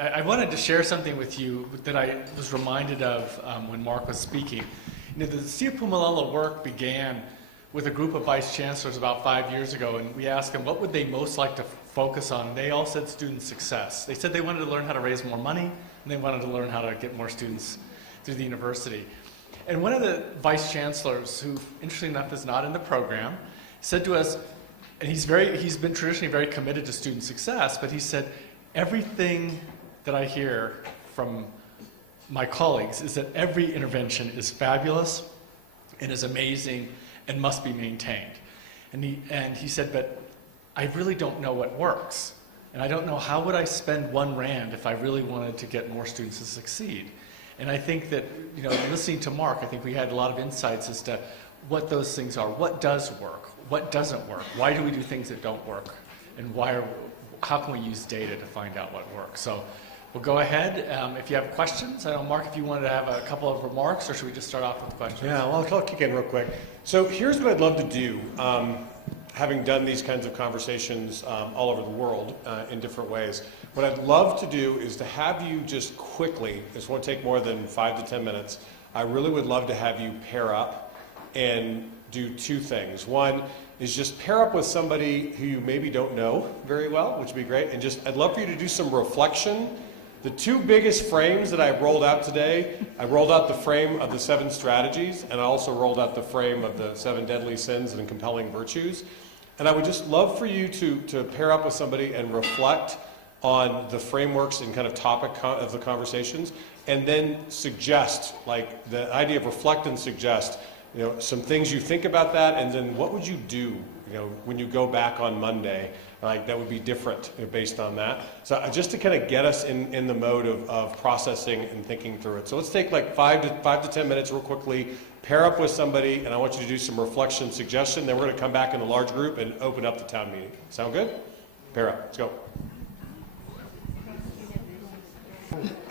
I wanted to share something with you that I was reminded of when Mark was speaking. You know, the Siyaphumelela work began with a group of vice chancellors about 5 years ago, and we asked them what would they most like to focus on. They all said student success. They said they wanted to learn how to raise more money, and they wanted to learn how to get more students through the university. And one of the vice chancellors, who interestingly enough is not in the program, said to us, and he's been traditionally very committed to student success, but he said, everything that I hear from my colleagues is that every intervention is fabulous and is amazing and must be maintained. And he said, but I really don't know what works. And I don't know how would I spend 1 rand if I really wanted to get more students to succeed. And I think that, you know, listening to Mark, I think we had a lot of insights as to what those things are. What does work? What doesn't work? Why do we do things that don't work? And how can we use data to find out what works? So we'll go ahead. If you have questions, I don't know, Mark, if you wanted to have a couple of remarks, or should we just start off with questions? Yeah, well, I'll kick in real quick. So here's what I'd love to do. Having done these kinds of conversations all over the world in different ways, what I'd love to do is to have you just quickly, this won't take more than 5 to 10 minutes, I really would love to have you pair up and do 2 things. One is just pair up with somebody who you maybe don't know very well, which would be great, and just I'd love for you to do some reflection. The 2 biggest frames that I rolled out today, I rolled out the frame of the 7 strategies, and I also rolled out the frame of the 7 deadly sins and compelling virtues. And I would just love for you to pair up with somebody and reflect on the frameworks and kind of topic of the conversations, and then suggest, like the idea of reflect and suggest, you know, some things you think about that, and then what would you do, you know, when you go back on Monday, like that would be different based on that. So just to kind of get us in the mode of processing and thinking through it. So let's take like 5 to 10 minutes real quickly, pair up with somebody, and I want you to do some reflection suggestion. Then we're going to come back in a large group and open up the town meeting. Sound good? Pair up. Let's go.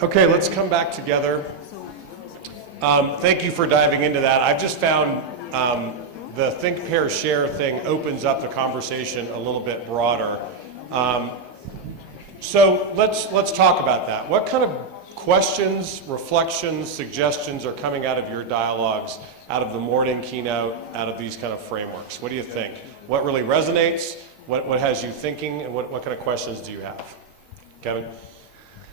Okay, let's come back together. Thank you for diving into that. I've just found the Thinkpairshare thing opens up the conversation a little bit broader. So let's talk about that. What kind of questions, reflections, suggestions are coming out of your dialogues, out of the morning keynote, out of these kind of frameworks? What do you think? What really resonates? What has you thinking? And what kind of questions do you have? Kevin?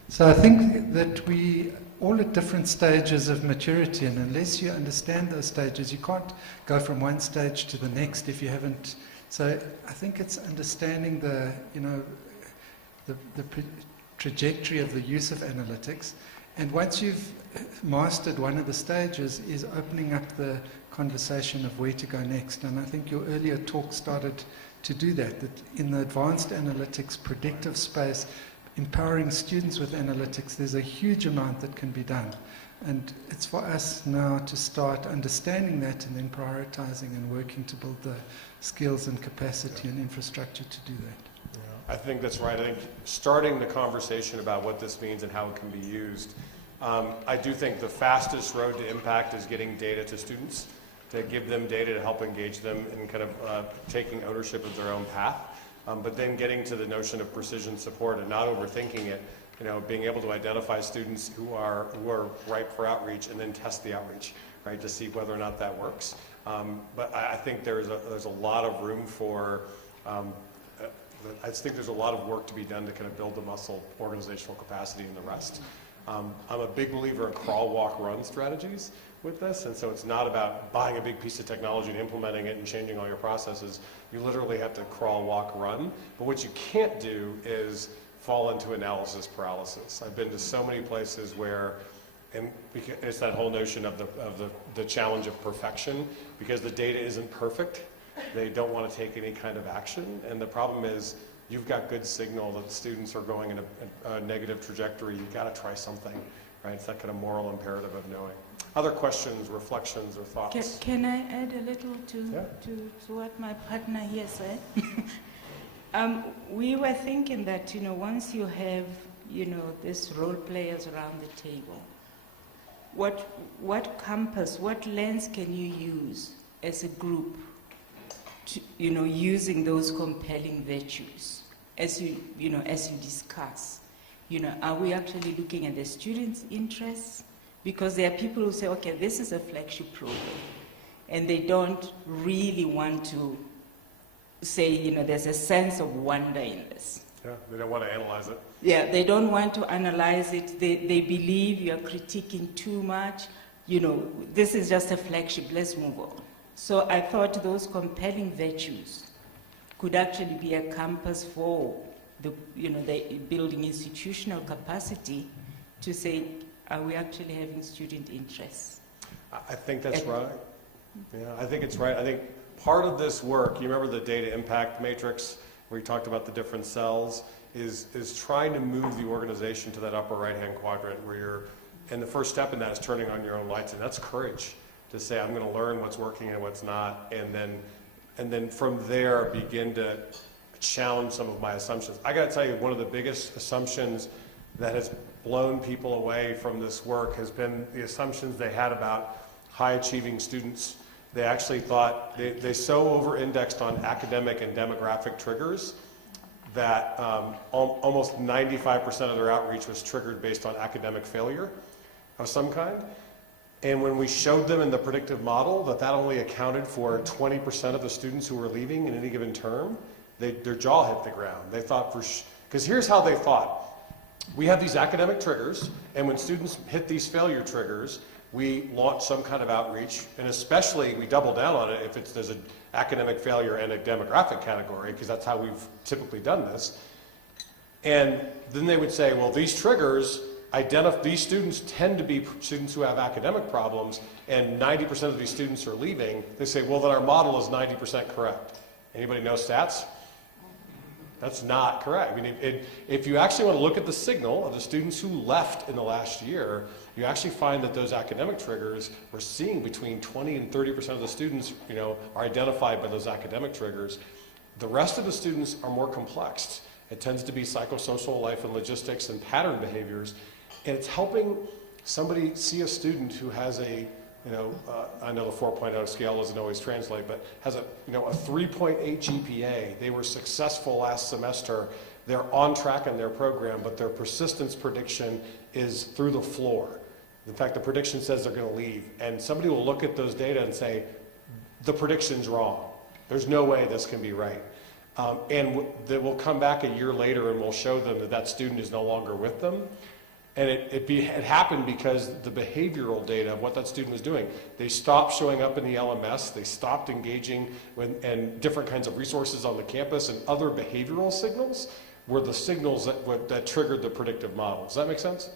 So I think that we all at different stages of maturity, and unless you understand those stages, you can't go from one stage to the next if you haven't. So I think it's understanding the trajectory of the use of analytics, and once you've mastered one of the stages, is opening up the conversation of where to go next. And I think your earlier talk started to do that in the advanced analytics predictive space, empowering students with analytics, there's a huge amount that can be done. And it's for us now to start understanding that and then prioritizing and working to build the skills and capacity and infrastructure to do that. Yeah, I think that's right. I think starting the conversation about what this means and how it can be used, I do think the fastest road to impact is getting data to students, to give them data to help engage them in kind of taking ownership of their own path. But then getting to the notion of precision support and not overthinking it, you know, being able to identify students who are ripe for outreach and then test the outreach, right, to see whether or not that works. But I think there's a lot of room for, I think there's a lot of work to be done to kind of build the muscle, organizational capacity, and the rest. I'm a big believer in crawl, walk, run strategies with this, and so it's not about buying a big piece of technology and implementing it and changing all your processes. You literally have to crawl, walk, run. But what you can't do is fall into analysis paralysis. I've been to so many places where, and it's that whole notion of the challenge of perfection, because the data isn't perfect. They don't want to take any kind of action, and the problem is you've got good signal that students are going in a negative trajectory. You've got to try something, right? It's that kind of moral imperative of knowing. Other questions, reflections, or thoughts? Can I add a little to what my partner here said? We were thinking that, you know, once you have, you know, these role players around the table, what compass, what lens can you use as a group to, you know, using those compelling virtues as you discuss? are we actually looking at the students' interests? Because there are people who say, okay, this is a flagship program, and they don't really want to say, there's a sense of wonder in this. Yeah, they don't want to analyze it. Yeah, they don't want to analyze it. They believe you are critiquing too much. This is just a flagship, let's move on. So I thought those compelling virtues could actually be a compass for the building institutional capacity to say, are we actually having student interests? I think that's right. Yeah, I think it's right. I think part of this work, you remember the data impact matrix where we talked about the different cells, is trying to move the organization to that upper right-hand quadrant where and the first step in that is turning on your own lights, and that's courage to say, I'm going to learn what's working and what's not, and then from there begin to challenge some of my assumptions. I got to tell you, one of the biggest assumptions that has blown people away from this work has been the assumptions they had about high-achieving students. They actually thought they so over-indexed on academic and demographic triggers that almost 95% of their outreach was triggered based on academic failure of some kind. And when we showed them in the predictive model that only accounted for 20% of the students who were leaving in any given term, their jaw hit the ground. They thought because here's how they thought. We have these academic triggers, and when students hit these failure triggers, we launch some kind of outreach, and especially we double down on it if there's an academic failure and a demographic category, because that's how we've typically done this. And then they would say, well, these triggers, these students tend to be students who have academic problems, and 90% of these students are leaving. They say, well, then our model is 90% correct. Anybody know stats? That's not correct. I mean, if you actually want to look at the signal of the students who left in the last year, you actually find that those academic triggers, we're seeing between 20 and 30% of the students, are identified by those academic triggers. The rest of the students are more complex. It tends to be psychosocial, life and logistics, and pattern behaviors. And it's helping somebody see a student who has a, I know the 4.0 scale doesn't always translate, but has a 3.8 GPA. They were successful last semester. They're on track in their program, but their persistence prediction is through the floor. In fact, the prediction says they're going to leave. And somebody will look at those data and say, the prediction's wrong. There's no way this can be right. And we'll come back a year later and we'll show them that student is no longer with them. And it happened because the behavioral data of what that student was doing, they stopped showing up in the LMS, they stopped engaging and different kinds of resources on the campus, and other behavioral signals were the signals that triggered the predictive model. Does that make sense?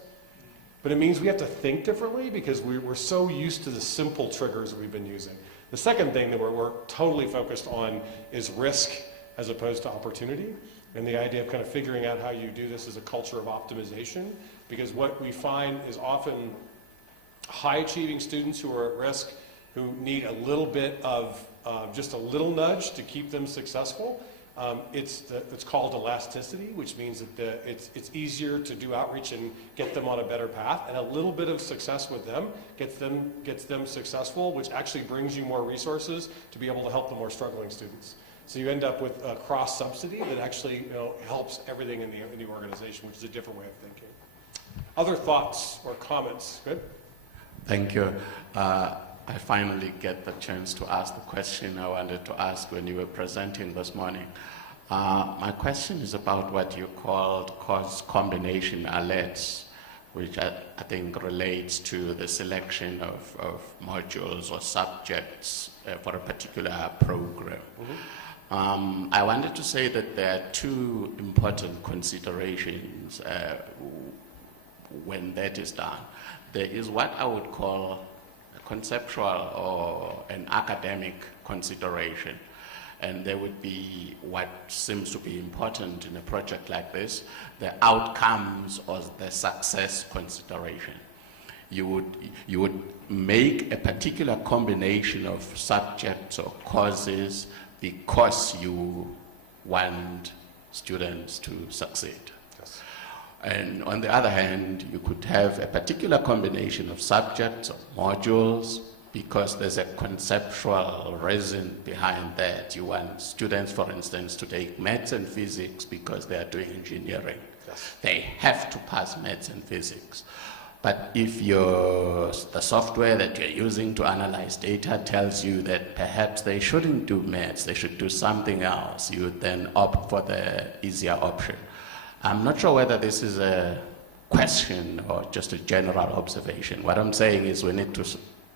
But it means we have to think differently because we're so used to the simple triggers we've been using. The second thing that we're totally focused on is risk as opposed to opportunity, and the idea of kind of figuring out how you do this as a culture of optimization. Because what we find is often high-achieving students who are at risk, who need a little bit of just a little nudge to keep them successful. It's called elasticity, which means that it's easier to do outreach and get them on a better path. And a little bit of success with them gets them successful, which actually brings you more resources to be able to help the more struggling students. So you end up with a cross-subsidy that actually helps everything in the organization, which is a different way of thinking. Other thoughts or comments? Good? Thank you. I finally get the chance to ask the question I wanted to ask when you were presenting this morning. My question is about what you called course combination alerts, which I think relates to the selection of modules or subjects for a particular program. Mm-hmm. I wanted to say that there are two important considerations when that is done. There is what I would call a conceptual or an academic consideration, and there would be what seems to be important in a project like this, the outcomes or the success consideration. You would make a particular combination of subjects or courses because you want students to succeed. Yes. And on the other hand, you could have a particular combination of subjects or modules because there's a conceptual reason behind that. You want students, for instance, to take maths and physics because they are doing engineering. They have to pass maths and physics. But if the software that you're using to analyze data tells you that perhaps they shouldn't do maths, they should do something else, you would then opt for the easier option. I'm not sure whether this is a question or just a general observation. What I'm saying is we need to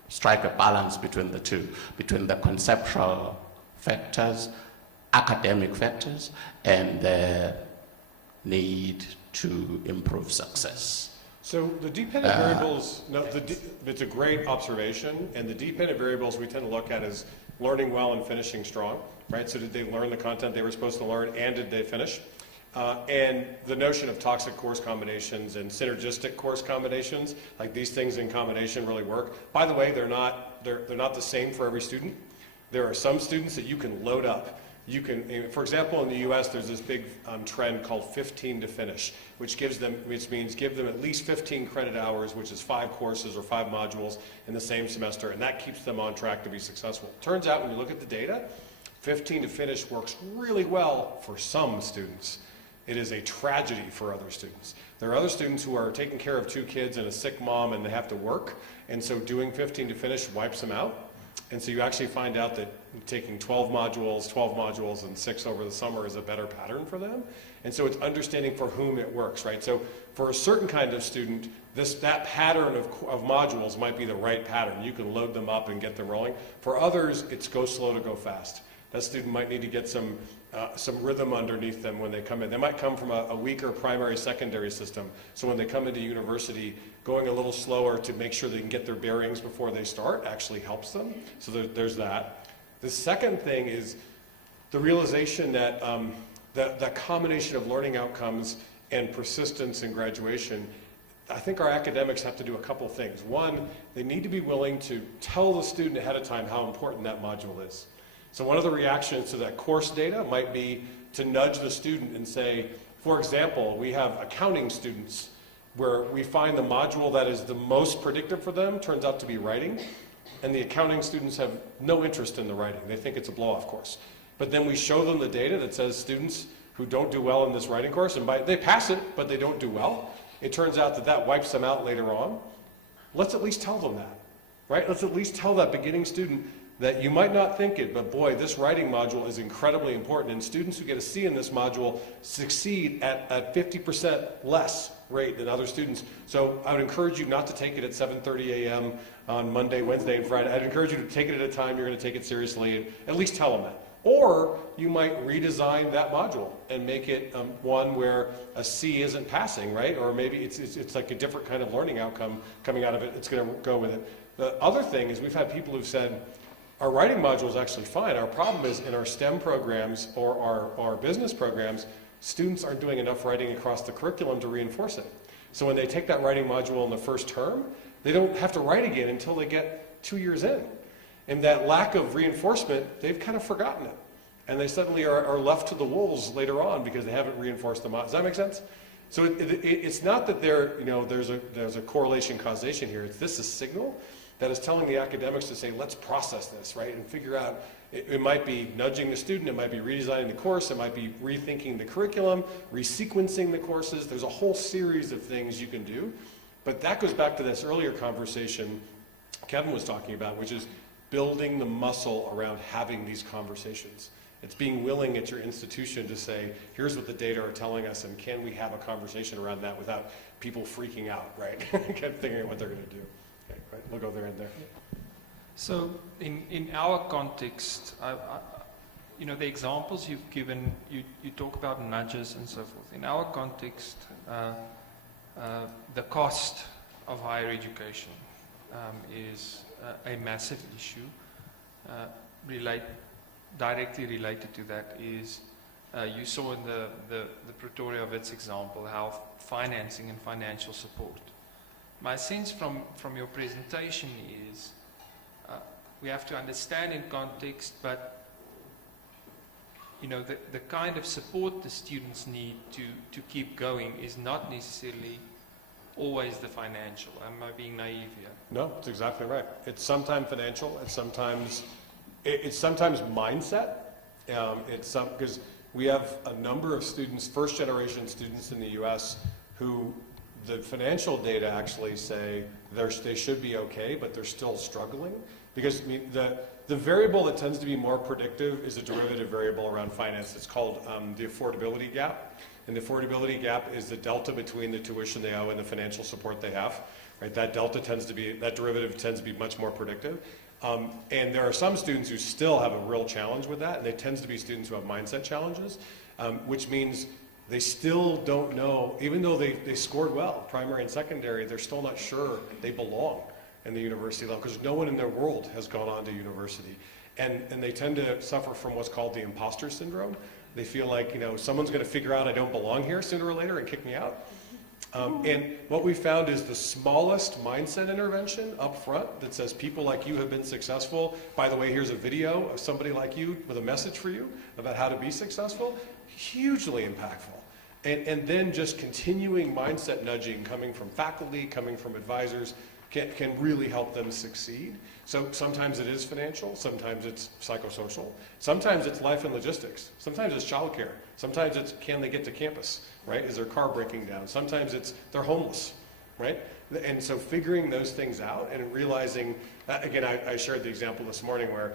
strike a balance between the two, between the conceptual factors, academic factors, and the need to improve success. So the dependent variables, it's a great observation, and the dependent variables we tend to look at is learning well and finishing strong, right? So did they learn the content they were supposed to learn, and did they finish? And the notion of toxic course combinations and synergistic course combinations, like these things in combination really work. By the way, they're not the same for every student. There are some students that you can load up. You can, for example, in the U.S., there's this big trend called 15 to finish, which means give them at least 15 credit hours, which is 5 courses or 5 modules in the same semester, and that keeps them on track to be successful. Turns out when you look at the data, 15 to finish works really well for some students. It is a tragedy for other students. There are other students who are taking care of 2 kids and a sick mom and they have to work, and so doing 15 to finish wipes them out. And so you actually find out that taking 12 modules and 6 over the summer is a better pattern for them. And so it's understanding for whom it works, right? So for a certain kind of student, that pattern of modules might be the right pattern. You can load them up and get them rolling. For others, it's go slow to go fast. That student might need to get some rhythm underneath them when they come in. They might come from a weaker primary, secondary system. So when they come into university, going a little slower to make sure they can get their bearings before they start actually helps them. So there's that. The second thing is the realization that the combination of learning outcomes and persistence in graduation, I think our academics have to do a couple things. One, they need to be willing to tell the student ahead of time how important that module is. So one of the reactions to that course data might be to nudge the student and say, for example, we have accounting students where we find the module that is the most predictive for them turns out to be writing, and the accounting students have no interest in the writing. They think it's a blow-off course. But then we show them the data that says students who don't do well in this writing course, and they pass it, but they don't do well. It turns out that wipes them out later on. Let's at least tell them that, right? Let's at least tell that beginning student that you might not think it, but boy, this writing module is incredibly important, and students who get a C in this module succeed at 50% less rate than other students. So I would encourage you not to take it at 7:30 a.m. on Monday, Wednesday, and Friday. I'd encourage you to take it at a time you're going to take it seriously, and at least tell them that. Or you might redesign that module and make it one where a C isn't passing, right? Or maybe it's like a different kind of learning outcome coming out of it. It's going to go with it. The other thing is we've had people who've said, our writing module is actually fine. Our problem is in our STEM programs or our business programs, students aren't doing enough writing across the curriculum to reinforce it. So when they take that writing module in the first term, they don't have to write again until they get 2 years in. And that lack of reinforcement, they've kind of forgotten it. And they suddenly are left to the wolves later on because they haven't reinforced the module. Does that make sense? So it's not that there's a correlation causation here. It's this a signal that is telling the academics to say, let's process this, right? And figure out, it might be nudging the student, it might be redesigning the course, it might be rethinking the curriculum, resequencing the courses. There's a whole series of things you can do. But that goes back to this earlier conversation Kevin was talking about, which is building the muscle around having these conversations. It's being willing at your institution to say, here's what the data are telling us, and can we have a conversation around that without people freaking out, right? Figuring out what they're going to do. Okay, right, we'll go there and there. So in our context, the examples you've given, you talk about nudges and so forth. In our context, the cost of higher education is a massive issue. Directly related to that is, you saw in the Pretoria Wits example, how financing and financial support. My sense from your presentation is, we have to understand in context, but the kind of support the students need to keep going is not necessarily always the financial. Am I being naive here? No, it's exactly right. It's sometimes financial, it's sometimes mindset. Because We have a number of students, first-generation students in the U.S. who the financial data actually say they should be okay, but they're still struggling. Because I mean, the variable that tends to be more predictive is a derivative variable around finance. It's called the affordability gap. And the affordability gap is the delta between the tuition they owe and the financial support they have. Right? That derivative tends to be much more predictive. And there are some students who still have a real challenge with that, and they tend to be students who have mindset challenges, which means they still don't know, even though they scored well, primary and secondary, they're still not sure they belong in the university level, because no one in their world has gone on to university. And they tend to suffer from what's called the imposter syndrome. They feel like, you know, someone's going to figure out I don't belong here sooner or later and kick me out. And what we found is the smallest mindset intervention up front that says people like you have been successful. By the way, here's a video of somebody like you with a message for you about how to be successful. Hugely impactful. And then just continuing mindset nudging coming from faculty, coming from advisors, can really help them succeed. So sometimes it is financial, sometimes it's psychosocial, sometimes it's life and logistics, sometimes it's childcare, sometimes it's can they get to campus, right? Is their car breaking down? Sometimes it's they're homeless, right? And so figuring those things out and realizing, again, I shared the example this morning where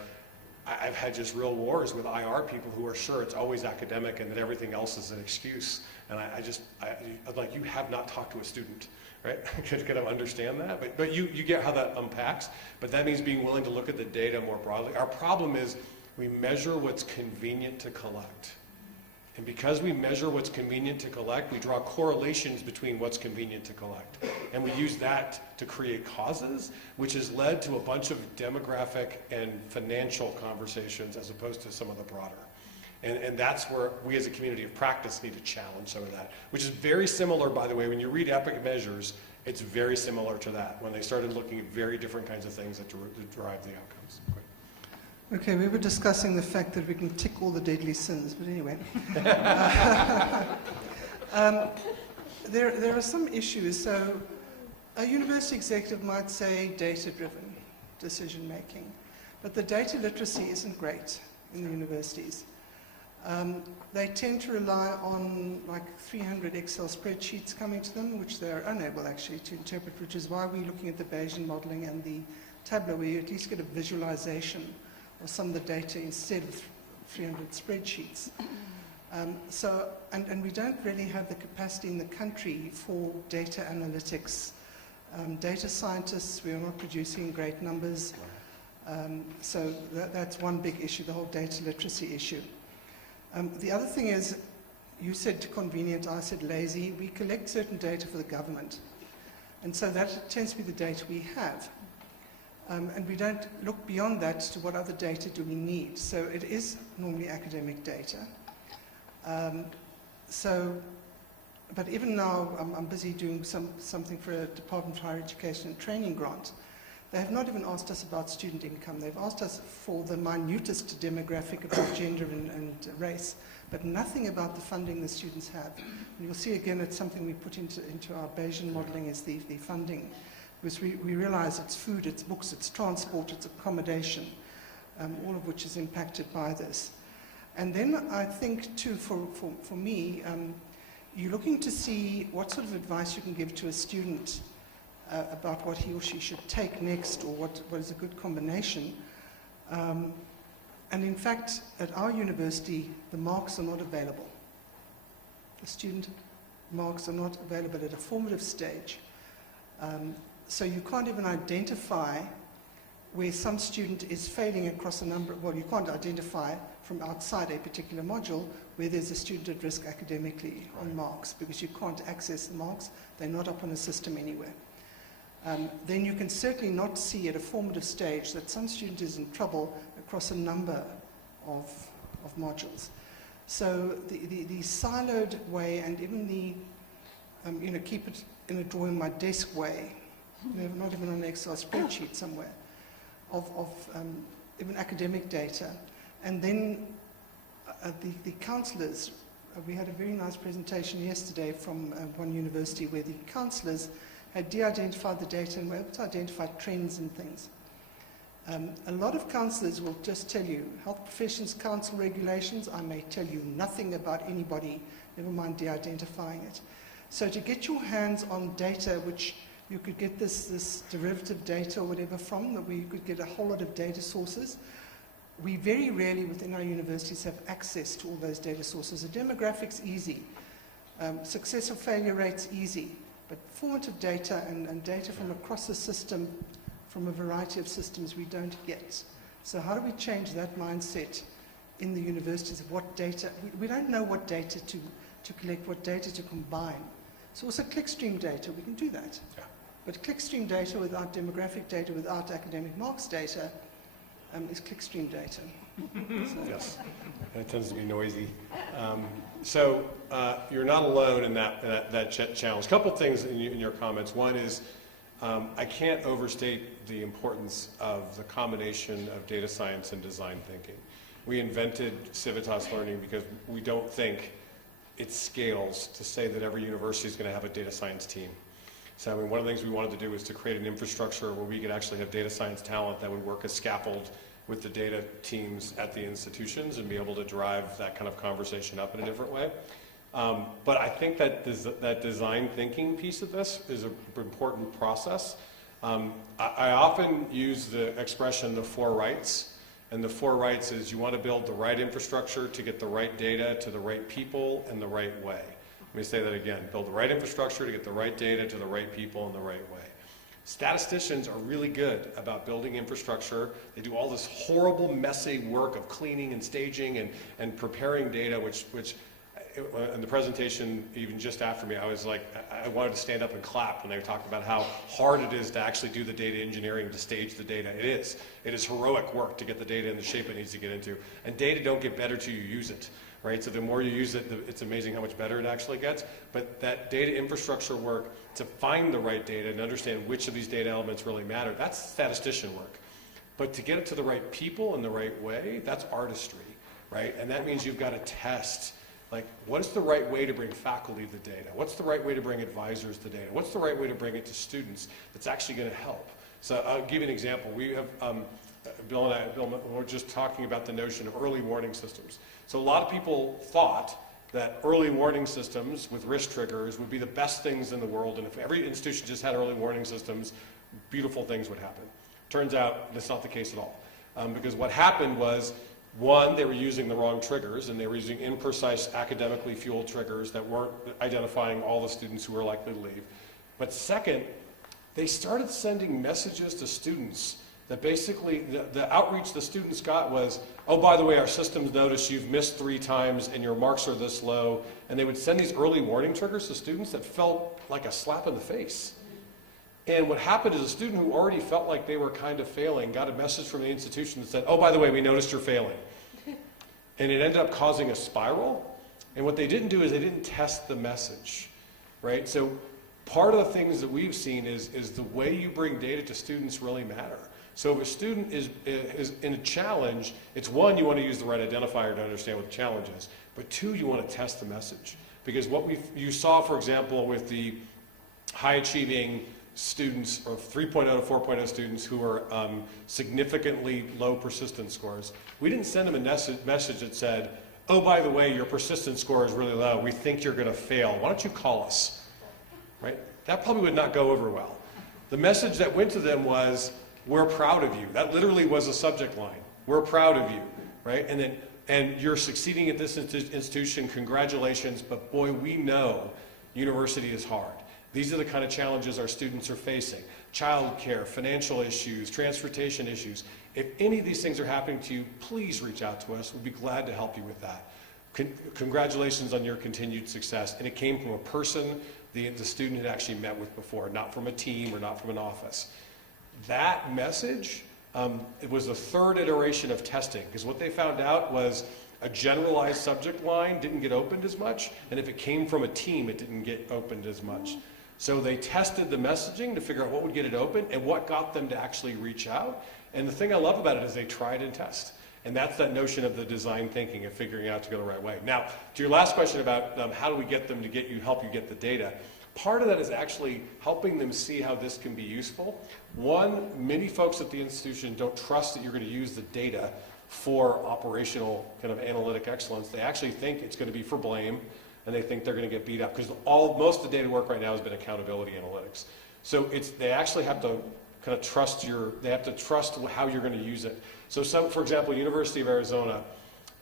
I've had just real wars with IR people who are sure it's always academic and that everything else is an excuse. And I'm like, you have not talked to a student, right? Could kind of understand that, but you get how that unpacks. But that means being willing to look at the data more broadly. Our problem is we measure what's convenient to collect. And because we measure what's convenient to collect, we draw correlations between what's convenient to collect. And we use that to create causes, which has led to a bunch of demographic and financial conversations as opposed to some of the broader. And that's where we as a community of practice need to challenge some of that, which is very similar, by the way, when you read Epic Measures, it's very similar to that, when they started looking at very different kinds of things that drive the outcomes. Okay, we were discussing the fact that we can tick all the deadly sins, but anyway. There are some issues. So a university executive might say data-driven decision-making, but the data literacy isn't great in the universities. They tend to rely on like 300 Excel spreadsheets coming to them, which they're unable actually to interpret, which is why we're looking at the Bayesian modeling and the Tableau, where you at least get a visualization of some of the data instead of 300 spreadsheets. And we don't really have the capacity in the country for data analytics. Data scientists, we are not producing great numbers. So that's one big issue, the whole data literacy issue. The other thing is, you said convenient, I said lazy. We collect certain data for the government. And so that tends to be the data we have. And we don't look beyond that to what other data do we need. So it is normally academic data. But even now, I'm busy doing something for a Department of Higher Education and Training grant. They have not even asked us about student income. They've asked us for the minutest demographic about gender and race, but nothing about the funding the students have. And you'll see again, it's something we put into our Bayesian modeling is the funding. Because we realize it's food, it's books, it's transport, it's accommodation, all of which is impacted by this. And then I think too, for me, you're looking to see what sort of advice you can give to a student about what he or she should take next, or what is a good combination. And in fact, at our university, the marks are not available. The student marks are not available at a formative stage. So you can't even identify where some student is failing across a number, well, you can't identify from outside a particular module where there's a student at risk academically on marks, because you can't access the marks, they're not up on a system anywhere. Then you can certainly not see at a formative stage that some student is in trouble across a number of modules. So the siloed way, and even the, keep it in a drawer in my desk way, not even on an Excel spreadsheet somewhere, of even academic data. And then the counselors, we had a very nice presentation yesterday from one university where the counselors had de-identified the data and were able to identify trends and things. A lot of counsellors will just tell you, health professions council regulations, I may tell you nothing about anybody, never mind de-identifying it. So to get your hands on data, which you could get this derivative data or whatever from, where you could get a whole lot of data sources, we very rarely within our universities have access to all those data sources. The demographics, easy. Success or failure rates, easy. But formative data and data from across the system, from a variety of systems, we don't get. So how do we change that mindset in the universities of what data, we don't know what data to collect, what data to combine. So also clickstream data, we can do that. Yeah. But clickstream data without demographic data, without academic marks data, is clickstream data. Yes, that tends to be noisy. You're not alone in that challenge. A couple things in your comments. One is, I can't overstate the importance of the combination of data science and design thinking. We invented Civitas Learning because we don't think it scales to say that every university is going to have a data science team. So I mean, one of the things we wanted to do was to create an infrastructure where we could actually have data science talent that would work as scaffold with the data teams at the institutions and be able to drive that kind of conversation up in a different way. But I think that that design thinking piece of this is an important process. I often use the expression the 4 rights. And the 4 rights is you want to build the right infrastructure to get the right data to the right people in the right way. Let me say that again. Build the right infrastructure to get the right data to the right people in the right way. Statisticians are really good about building infrastructure. They do all this horrible, messy work of cleaning and staging and preparing data, which in the presentation, even just after me, I was like, I wanted to stand up and clap when they talked about how hard it is to actually do the data engineering to stage the data. It is. It is heroic work to get the data in the shape it needs to get into. And data don't get better till you use it, right? So the more you use it, it's amazing how much better it actually gets. But that data infrastructure work to find the right data and understand which of these data elements really matter, that's statistician work. But to get it to the right people in the right way, that's artistry, right? And that means you've got to test. Like, what is the right way to bring faculty the data? What's the right way to bring advisors the data? What's the right way to bring it to students that's actually going to help? So I'll give you an example. We have, Bill, we're just talking about the notion of early warning systems. So a lot of people thought that early warning systems with risk triggers would be the best things in the world, and if every institution just had early warning systems, beautiful things would happen. Turns out that's not the case at all. Because what happened was, one, they were using the wrong triggers, and they were using imprecise academically fueled triggers that weren't identifying all the students who were likely to leave. But second, they started sending messages to students that basically the outreach the students got was, oh, by the way, our systems notice you've missed 3 times and your marks are this low. And they would send these early warning triggers to students that felt like a slap in the face. And what happened is a student who already felt like they were kind of failing got a message from the institution that said, oh, by the way, we noticed you're failing. And it ended up causing a spiral. And what they didn't do is they didn't test the message, right? So part of the things that we've seen is the way you bring data to students really matter. So if a student is in a challenge, it's one, you want to use the right identifier to understand what the challenge is. But 2, you want to test the message. Because what you saw, for example, with the high-achieving students, or 3.0 to 4.0 students who are significantly low persistence scores, we didn't send them a message that said, oh, by the way, your persistence score is really low. We think you're going to fail. Why don't you call us? Right? That probably would not go over well. The message that went to them was, we're proud of you. That literally was a subject line. We're proud of you, right? And you're succeeding at this institution. Congratulations, but boy, we know university is hard. These are the kind of challenges our students are facing. Childcare, financial issues, transportation issues. If any of these things are happening to you, please reach out to us. We'd be glad to help you with that. Congratulations on your continued success. And it came from a person the student had actually met with before, not from a team or not from an office. That message, it was the 3rd iteration of testing, because what they found out was a generalized subject line didn't get opened as much, and if it came from a team, it didn't get opened as much. So they tested the messaging to figure out what would get it open and what got them to actually reach out. And the thing I love about it is they tried and test. And that's that notion of the design thinking of figuring out to go the right way. Now, to your last question about how do we get them to help you get the data, Part of that is actually helping them see how this can be useful. One, many folks at the institution don't trust that you're going to use the data for operational kind of analytic excellence. They actually think it's going to be for blame, and they think they're going to get beat up, because most of the data work right now has been accountability analytics. So they actually have to kind of trust how you're going to use it. So for example, University of Arizona,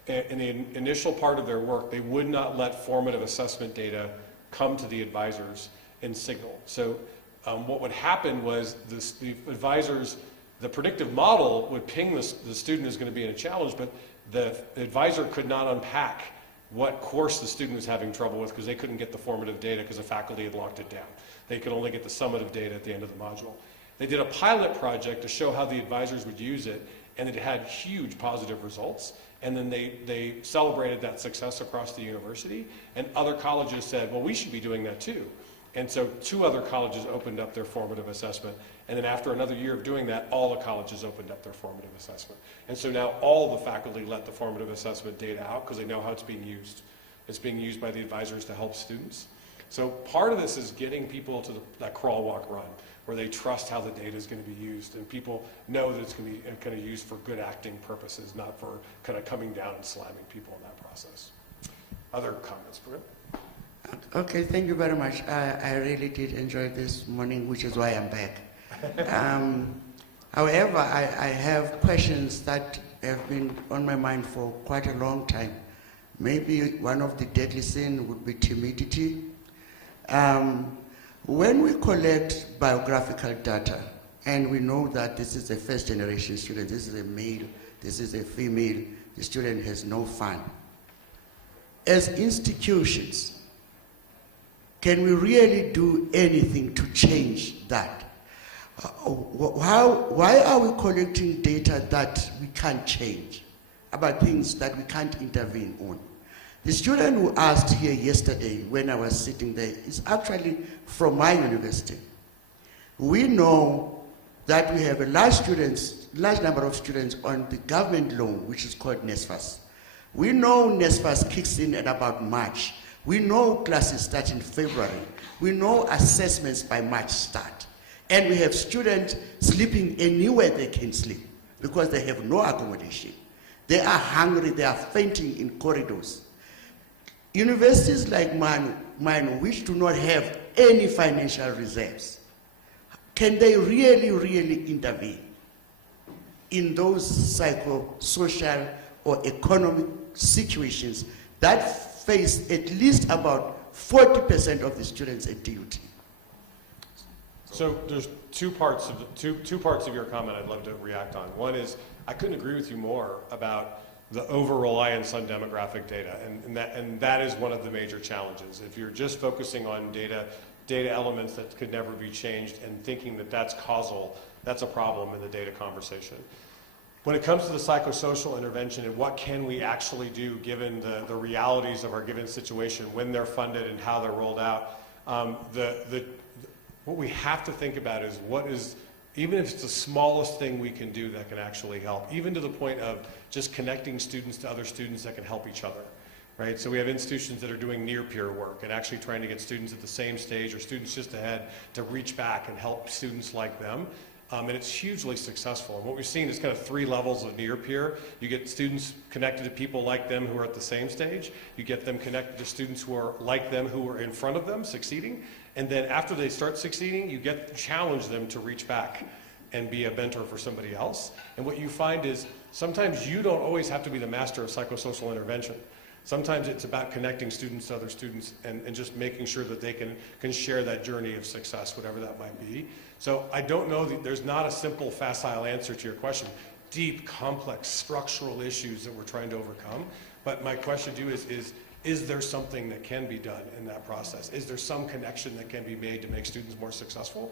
in the initial part of their work, they would not let formative assessment data come to the advisors in Signal. So what would happen was the advisors, the predictive model would ping the student is going to be in a challenge, but the advisor could not unpack what course the student was having trouble with, because they couldn't get the formative data because the faculty had locked it down. They could only get the summative data at the end of the module. They did a pilot project to show how the advisors would use it, and it had huge positive results. And then they celebrated that success across the university, and other colleges said, well, we should be doing that too. And so 2 other colleges opened up their formative assessment, and then after another year of doing that, all the colleges opened up their formative assessment. And so now all the faculty let the formative assessment data out because they know how it's being used. It's being used by the advisors to help students. So part of this is getting people to that crawl, walk, run, where they trust how the data is going to be used, and people know that it's going to be kind of used for good acting purposes, not for kind of coming down and slamming people in that process. Other comments, Brent? Okay, thank you very much. I really did enjoy this morning, which is why I'm back. However, I have questions that have been on my mind for quite a long time. Maybe one of the deadly sins would be timidity. When we collect biographical data, and we know that this is a first-generation student, this is a male, this is a female, the student has no fun. As institutions, can we really do anything to change that? Why are we collecting data that we can't change, about things that we can't intervene on? The student who asked here yesterday when I was sitting there is actually from my university. We know that we have a large number of students on the government loan, which is called NSFAS. We know NSFAS kicks in at about March. We know classes start in February. We know assessments by March start. And we have students sleeping anywhere they can sleep because they have no accommodation. They are hungry, they are fainting in corridors. Universities like mine, which do not have any financial reserves, can they really intervene in those psychosocial or economic situations that face at least about 40% of the students at DUT? So there's two parts of your comment I'd love to react on. One is, I couldn't agree with you more about the over-reliance on demographic data, and that is one of the major challenges. If you're just focusing on data elements that could never be changed and thinking that that's causal, that's a problem in the data conversation. When it comes to the psychosocial intervention and what can we actually do given the realities of our given situation, when they're funded and how they're rolled out, what we have to think about is even if it's the smallest thing we can do that can actually help, even to the point of just connecting students to other students that can help each other, right? So we have institutions that are doing near-peer work and actually trying to get students at the same stage or students just ahead to reach back and help students like them. And it's hugely successful. And what we've seen is kind of 3 levels of near-peer. You get students connected to people like them who are at the same stage. You get them connected to students who are like them, who are in front of them, succeeding. And then after they start succeeding, you challenge them to reach back and be a mentor for somebody else. And what you find is sometimes you don't always have to be the master of psychosocial intervention. Sometimes it's about connecting students to other students and just making sure that they can share that journey of success, whatever that might be. So I don't know, there's not a simple, facile answer to your question. Deep, complex, structural issues that we're trying to overcome. But my question to you is there something that can be done in that process? Is there some connection that can be made to make students more successful?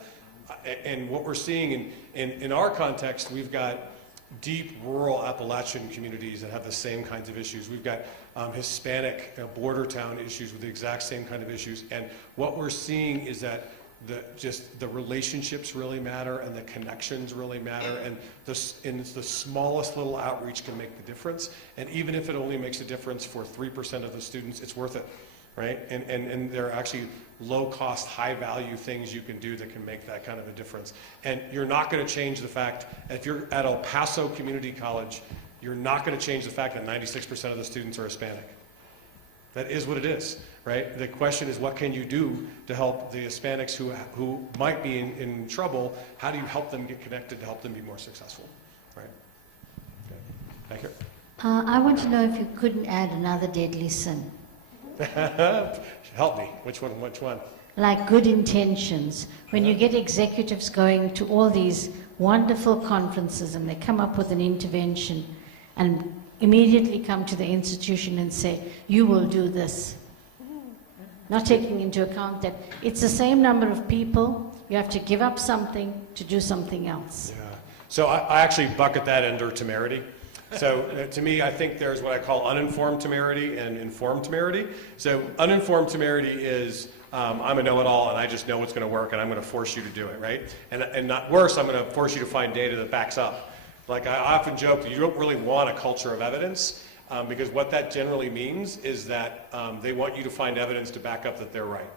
And what we're seeing in our context, we've got deep rural Appalachian communities that have the same kinds of issues. We've got Hispanic border town issues with the exact same kind of issues. And what we're seeing is that the relationships really matter and the connections really matter, and the smallest little outreach can make the difference. And even if it only makes a difference for 3% of the students, it's worth it. right? And there are actually low-cost, high-value things you can do that can make that kind of a difference. And you're not going to change the fact, if you're at El Paso Community College, you're not going to change the fact that 96% of the students are Hispanic. That is what it is, right? The question is, what can you do to help the Hispanics who might be in trouble? How do you help them get connected to help them be more successful, right? Okay. Thank you. I want to know if you couldn't add another deadly sin. Help me. Which one? Which one? Like good intentions. When you get executives going to all these wonderful conferences and they come up with an intervention and immediately come to the institution and say, you will do this. Not taking into account that it's the same number of people, you have to give up something to do something else. Yeah. So I actually bucket that under temerity. So to me, I think there's what I call uninformed temerity and informed temerity. So uninformed temerity is I'm a know-it-all and I just know what's going to work and I'm going to force you to do it, right? And not worse, I'm going to force you to find data that backs up. Like I often joke that you don't really want a culture of evidence because what that generally means is that they want you to find evidence to back up that they're right.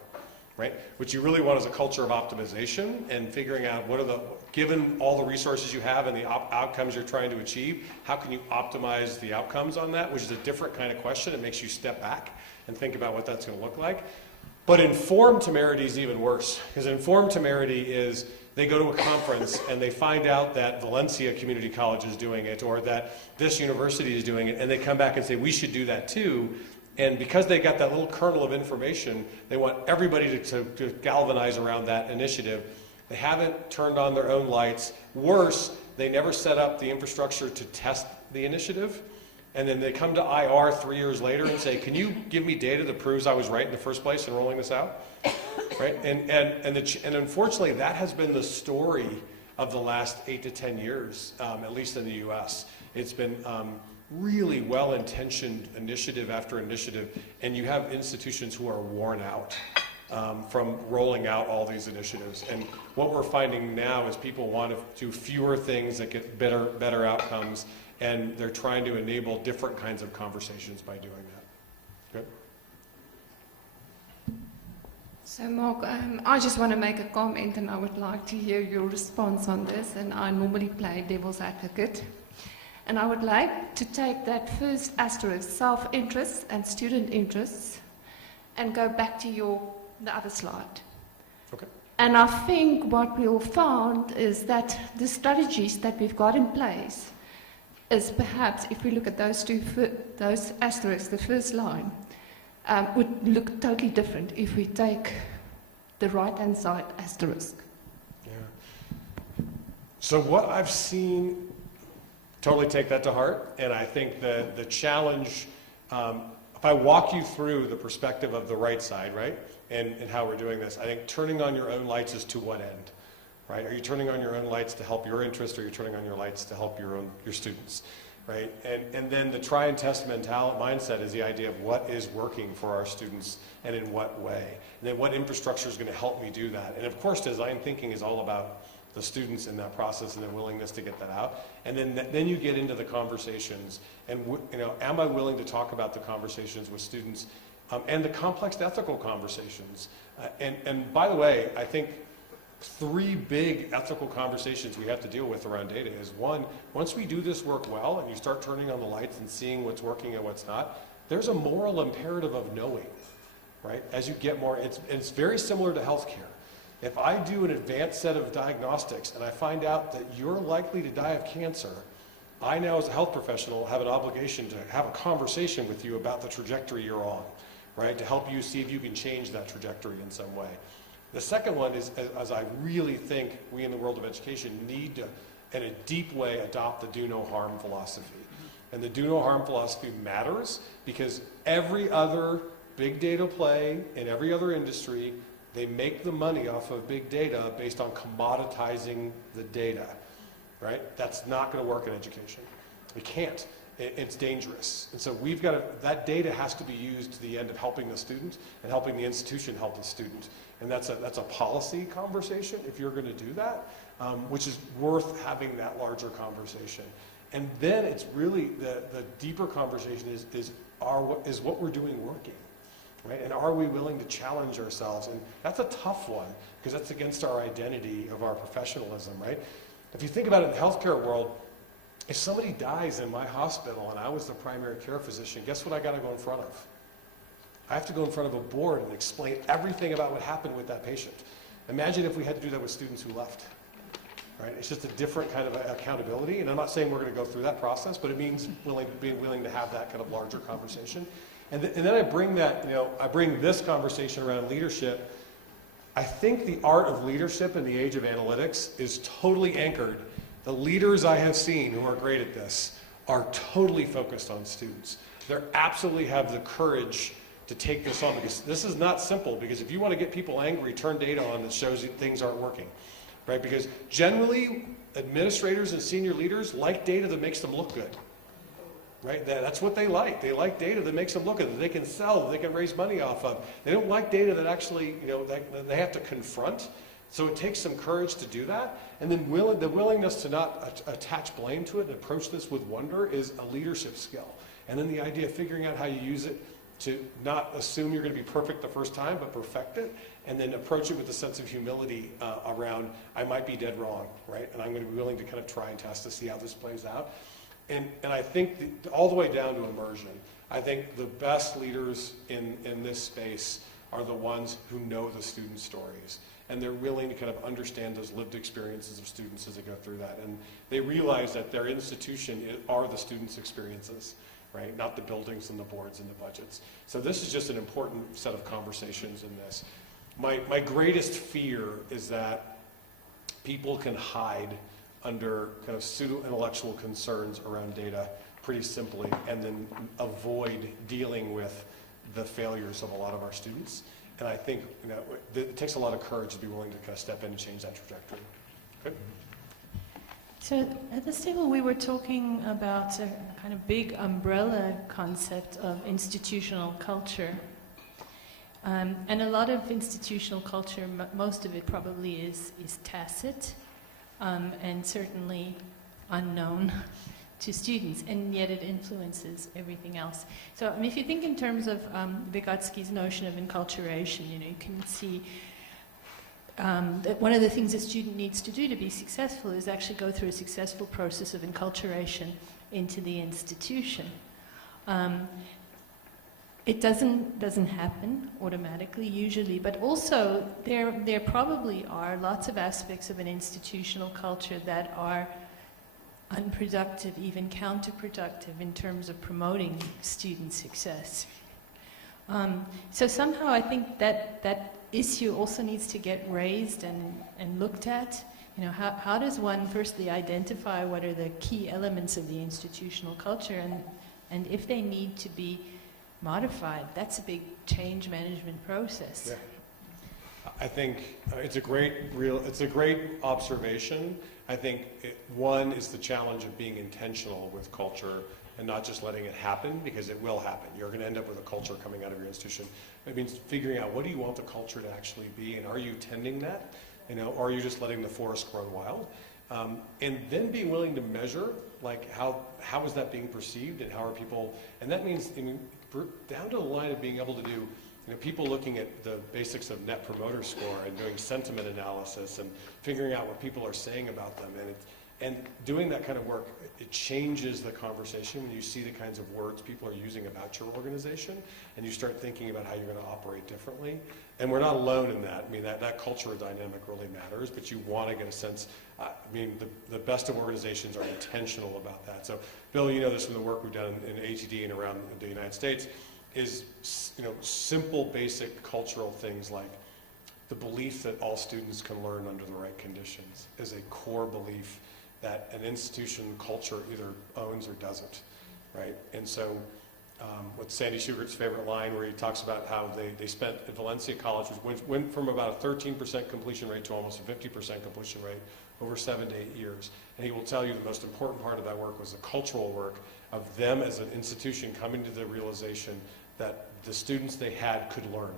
Right? What you really want is a culture of optimization and figuring out what are the, given all the resources you have and the outcomes you're trying to achieve, how can you optimize the outcomes on that, which is a different kind of question. It makes you step back and think about what that's going to look like. But informed temerity is even worse, because informed temerity is they go to a conference and they find out that Valencia Community College is doing it or that this university is doing it, and they come back and say, we should do that too. And because they got that little kernel of information, they want everybody to galvanize around that initiative. They haven't turned on their own lights. Worse, they never set up the infrastructure to test the initiative. And then they come to IR 3 years later and say, can you give me data that proves I was right in the first place in rolling this out? Right? And unfortunately, that has been the story of the last 8 to 10 years, at least in the US. It's been really well-intentioned initiative after initiative, and you have institutions who are worn out from rolling out all these initiatives. And what we're finding now is people want to do fewer things that get better outcomes, and they're trying to enable different kinds of conversations by doing that. Good. So Mark, I just want to make a comment, and I would like to hear your response on this, and I normally play devil's advocate. And I would like to take that first asterisk, self-interest and student interests, and go back to the other slide. Okay. And I think what we'll find is that the strategies that we've got in place is perhaps, if we look at those those asterisks, the first line, would look totally different if we take the right-hand side asterisk. Yeah. So what I've seen, totally take that to heart, and I think the challenge, if I walk you through the perspective of the right side, right, and how we're doing this, I think turning on your own lights is to what end, right? Are you turning on your own lights to help your interest, or are you turning on your lights to help your students, right? And then the try and test mindset is the idea of what is working for our students and in what way, and then what infrastructure is going to help me do that. And of course, design thinking is all about the students in that process and their willingness to get that out. And then you get into the conversations. And am I willing to talk about the conversations with students and the complex ethical conversations? And by the way, I think 3 big ethical conversations we have to deal with around data is one, once we do this work well and you start turning on the lights and seeing what's working and what's not, there's a moral imperative of knowing, right? As you get more, it's very similar to healthcare. If I do an advanced set of diagnostics and I find out that you're likely to die of cancer, I now as a health professional have an obligation to have a conversation with you about the trajectory you're on, right? To help you see if you can change that trajectory in some way. The second one is, as I really think we in the world of education need to, in a deep way, adopt the do no harm philosophy. And the do no harm philosophy matters because every other big data play in every other industry, they make the money off of big data based on commoditizing the data, right? That's not going to work in education. It can't. It's dangerous. And so we've got to, that data has to be used to the end of helping the student and helping the institution help the student. And that's a policy conversation if you're going to do that, which is worth having that larger conversation. And then it's really the deeper conversation is what we're doing working? right? And are we willing to challenge ourselves? And that's a tough one, because that's against our identity of our professionalism, right? If you think about it in the healthcare world, if somebody dies in my hospital and I was the primary care physician, guess what I got to go in front of? I have to go in front of a board and explain everything about what happened with that patient. Imagine if we had to do that with students who left, right? It's just a different kind of accountability, and I'm not saying we're going to go through that process, but it means being willing to have that kind of larger conversation. And then I bring that, I bring this conversation around leadership. I think the art of leadership in the age of analytics is totally anchored. The leaders I have seen who are great at this are totally focused on students. They absolutely have the courage to take this on, because this is not simple, because if you want to get people angry, turn data on that shows that things aren't working, right? Because generally, administrators and senior leaders like data that makes them look good, right? That's what they like. They like data that makes them look good, that they can sell, that they can raise money off of. They don't like data that actually, that they have to confront. So it takes some courage to do that. And then the willingness to not attach blame to it and approach this with wonder is a leadership skill. And then the idea of figuring out how you use it to not assume you're going to be perfect the first time, but perfect it, and then approach it with a sense of humility around, I might be dead wrong, right? And I'm going to be willing to kind of try and test to see how this plays out. And I think all the way down to immersion, I think the best leaders in this space are the ones who know the student stories. And they're willing to kind of understand those lived experiences of students as they go through that. And they realize that their institution are the students' experiences, right? Not the buildings and the boards and the budgets. So this is just an important set of conversations in this. My greatest fear is that people can hide under kind of pseudo-intellectual concerns around data pretty simply, and then avoid dealing with the failures of a lot of our students. And I think it takes a lot of courage to be willing to kind of step in and change that trajectory. Okay. So at this table we were talking about a kind of big umbrella concept of institutional culture. And a lot of institutional culture, most of it probably is tacit and certainly unknown to students, and yet it influences everything else. So I mean, if you think in terms of Vygotsky's notion of enculturation, you can see that one of the things a student needs to do to be successful is actually go through a successful process of enculturation into the institution. It doesn't happen automatically usually, but also there probably are lots of aspects of an institutional culture that are unproductive, even counterproductive in terms of promoting student success. So somehow I think that issue also needs to get raised and looked at. How does one firstly identify what are the key elements of the institutional culture, and if they need to be modified? That's a big change management process. Yeah. I think it's a great observation. I think one is the challenge of being intentional with culture and not just letting it happen, because it will happen. You're going to end up with a culture coming out of your institution. It means figuring out, what do you want the culture to actually be, and are you tending that? Or are you just letting the forest grow wild? And then being willing to measure, like how is that being perceived, and how are people, and that means down to the line of being able to do, people looking at the basics of Net Promoter Score and doing sentiment analysis and figuring out what people are saying about them, and doing that kind of work, it changes the conversation when you see the kinds of words people are using about your organization, and you start thinking about how you're going to operate differently. And we're not alone in that. I mean, that cultural dynamic really matters, but you want to get a sense. The best of organizations are intentional about that. So, Bill, you know this from the work we've done in ATD and around the United States, is simple, basic cultural things like the belief that all students can learn under the right conditions is a core belief that an institution culture either owns or doesn't, right? And so what's Sandy Schugert's favorite line, where he talks about how they spent at Valencia College, which went from about a 13% completion rate to almost a 50% completion rate over 7 to 8 years. And he will tell you the most important part of that work was the cultural work of them as an institution coming to the realization that the students they had could learn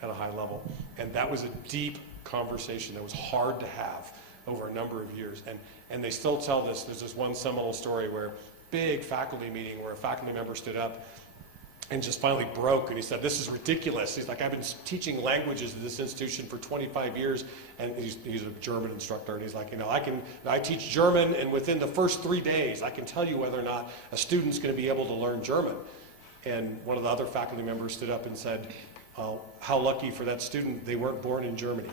at a high level. And that was a deep conversation that was hard to have over a number of years. And they still tell this. There's this one seminal story where big faculty meeting where a faculty member stood up and just finally broke, and he said, this is ridiculous. He's like, I've been teaching languages at this institution for 25 years, and he's a German instructor, and he's like, I teach German, and within the first 3 days, I can tell you whether or not a student's going to be able to learn German. And one of the other faculty members stood up and said, how lucky for that student, they weren't born in Germany.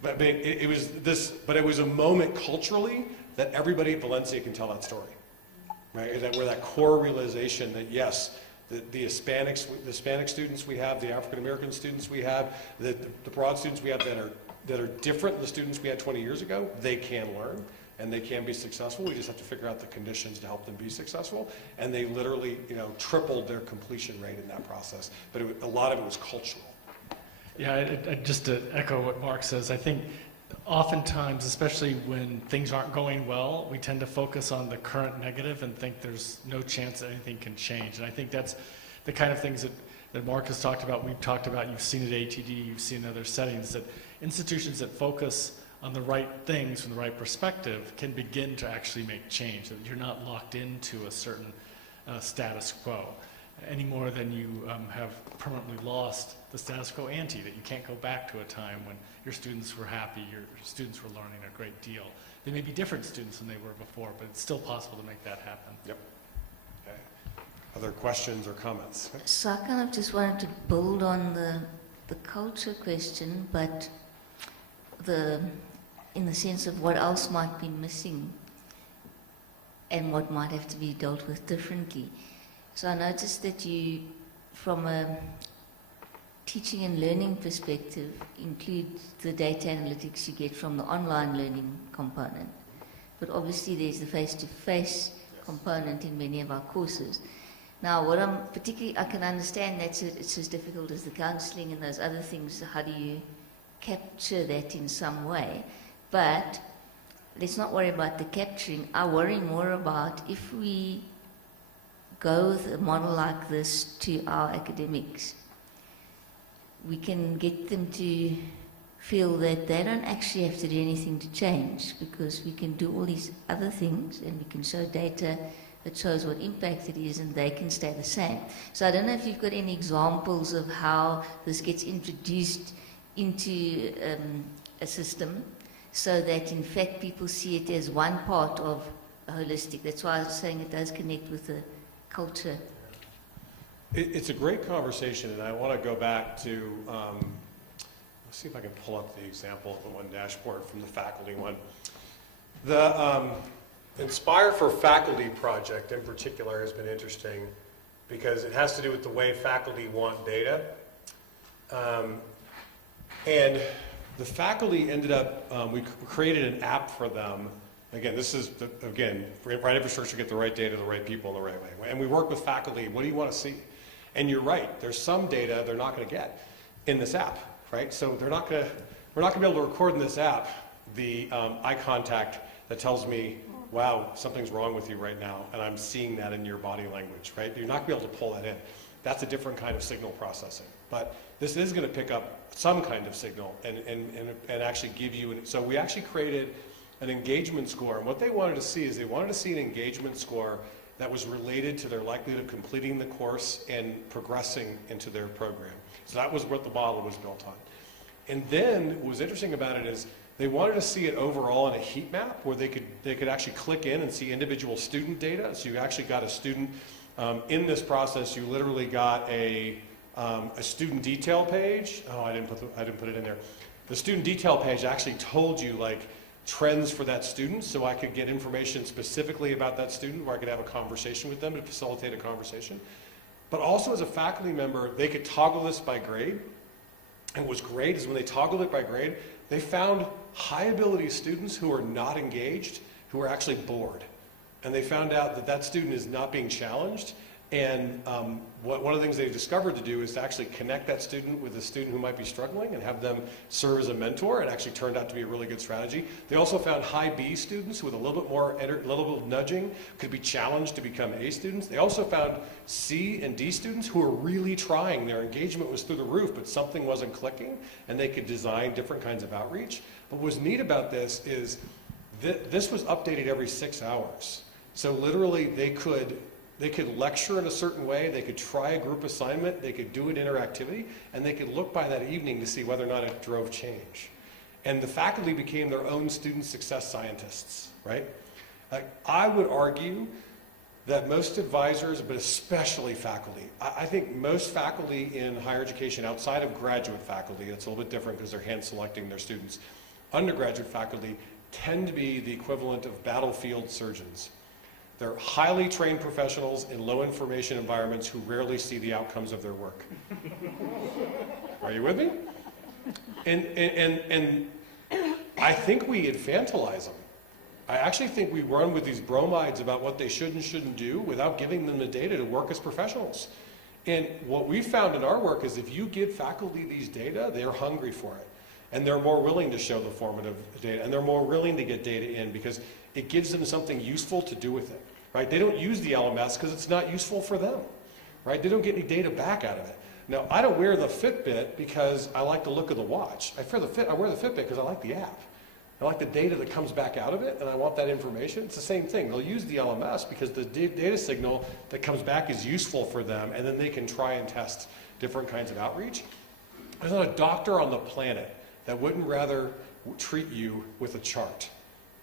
But it was a moment culturally that everybody at Valencia can tell that story. Right, where that core realization that yes, the Hispanic students we have, the African American students we have, the broad students we have that are different than the students we had 20 years ago, they can learn and they can be successful. We just have to figure out the conditions to help them be successful. And they literally, tripled their completion rate in that process. But a lot of it was cultural. Yeah, just to echo what Mark says, I think oftentimes, especially when things aren't going well, we tend to focus on the current negative and think there's no chance that anything can change. And I think that's the kind of things that Mark has talked about, we've talked about, you've seen at ATD, you've seen in other settings, that institutions that focus on the right things from the right perspective can begin to actually make change, that you're not locked into a certain status quo any more than you have permanently lost the status quo ante, that you can't go back to a time when your students were happy, your students were learning a great deal. They may be different students than they were before, but it's still possible to make that happen. Yep. Okay. Other questions or comments? So I kind of just wanted to build on the culture question, but in the sense of what else might be missing and what might have to be dealt with differently. So I noticed that you, from a teaching and learning perspective, include the data analytics you get from the online learning component. But obviously there's the face-to-face component in many of our courses. Now, what I'm particularly, I can understand that it's as difficult as the counselling and those other things. How do you capture that in some way? But let's not worry about the capturing. I worry more about if we go with a model like this to our academics, we can get them to feel that they don't actually have to do anything to change, because we can do all these other things and we can show data that shows what impact it is, and they can stay the same. So I don't know if you've got any examples of how this gets introduced into a system so that in fact people see it as one part of a holistic. That's why I was saying it does connect with the culture. It's a great conversation, and I want to go back to, let's see if I can pull up the example of the one dashboard from the faculty one. The Inspire for Faculty project in particular has been interesting because it has to do with the way faculty want data. And the faculty ended up, we created an app for them. Again, this is, right infrastructure, get the right data, the right people in the right way. And we work with faculty, what do you want to see? And you're right, there's some data they're not going to get in this app, right? So we're not going to be able to record in this app the eye contact that tells me, wow, something's wrong with you right now, and I'm seeing that in your body language, right? You're not going to be able to pull that in. That's a different kind of signal processing. But this is going to pick up some kind of signal and actually give you, so we actually created an engagement score. And what they wanted to see is they wanted to see an engagement score that was related to their likelihood of completing the course and progressing into their program. So that was what the model was built on. And then what was interesting about it is they wanted to see it overall in a heat map where they could actually click in and see individual student data. So you actually got a student, in this process you literally got a student detail page. Oh, I didn't put it in there. The student detail page actually told you like trends for that student, so I could get information specifically about that student where I could have a conversation with them to facilitate a conversation. But also as a faculty member, they could toggle this by grade. And what was great is when they toggled it by grade, they found high ability students who are not engaged, who are actually bored. And they found out that that student is not being challenged. And one of the things they discovered to do is to actually connect that student with a student who might be struggling and have them serve as a mentor. It actually turned out to be a really good strategy. They also found high B students with a little bit more, a little bit of nudging, could be challenged to become A students. They also found C and D students who were really trying. Their engagement was through the roof, but something wasn't clicking, and they could design different kinds of outreach. But what was neat about this is this was updated every 6 hours. So literally they could They could lecture in a certain way, they could try a group assignment, they could do an interactivity, and they could look by that evening to see whether or not it drove change. And the faculty became their own student success scientists, right? Like, I would argue that most advisors, but especially faculty, I think most faculty in higher education outside of graduate faculty, it's a little bit different because they're hand selecting their students, undergraduate faculty tend to be the equivalent of battlefield surgeons. They're highly trained professionals in low information environments who rarely see the outcomes of their work. Are you with me? And I think we infantilize them. I actually think we run with these bromides about what they should and shouldn't do without giving them the data to work as professionals. And what we found in our work is if you give faculty these data, they're hungry for it. And they're more willing to show the formative data, and they're more willing to get data in because it gives them something useful to do with it, right? They don't use the LMS because it's not useful for them, right? They don't get any data back out of it. Now, I don't wear the Fitbit because I like the look of the watch. I wear the Fitbit because I like the app. I like the data that comes back out of it, and I want that information. It's the same thing. They'll use the LMS because the data signal that comes back is useful for them, and then they can try and test different kinds of outreach. There's not a doctor on the planet that wouldn't rather treat you with a chart,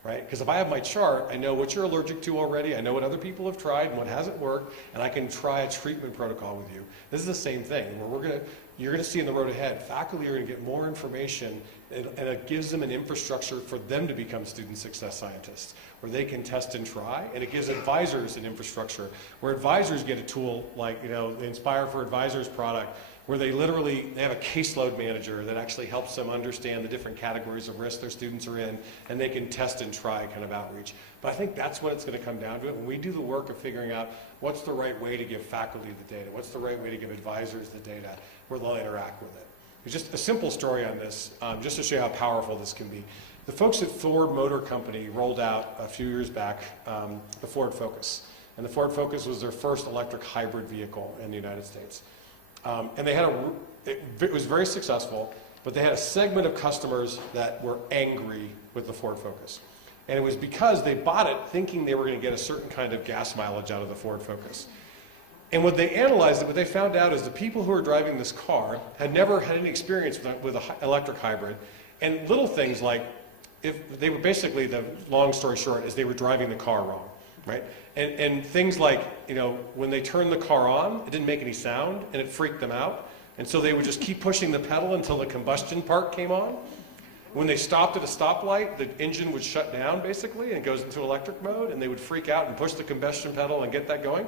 right? Because if I have my chart, I know what you're allergic to already, I know what other people have tried and what hasn't worked, and I can try a treatment protocol with you. This is the same thing, where you're going to see in the road ahead, faculty are going to get more information, and it gives them an infrastructure for them to become student success scientists, where they can test and try, and it gives advisors an infrastructure, where advisors get a tool like, the Inspire for Advisors product, where they have a caseload manager that actually helps them understand the different categories of risk their students are in, and they can test and try kind of outreach. But I think that's what it's going to come down to. When we do the work of figuring out what's the right way to give faculty the data, what's the right way to give advisors the data, where they'll interact with it. It's just a simple story on this, just to show you how powerful this can be. The folks at Ford Motor Company rolled out a few years back the Ford Focus. And the Ford Focus was their first electric hybrid vehicle in the United States. And they had it was very successful, but they had a segment of customers that were angry with the Ford Focus. And it was because they bought it thinking they were going to get a certain kind of gas mileage out of the Ford Focus. And when they analyzed it, what they found out is the people who were driving this car had never had any experience with an electric hybrid. And little things like, if they were basically, the long story short, is they were driving the car wrong, right? And things like, when they turned the car on, it didn't make any sound, and it freaked them out. And so they would just keep pushing the pedal until the combustion part came on. When they stopped at a stoplight, the engine would shut down, basically, and it goes into electric mode, and they would freak out and push the combustion pedal and get that going.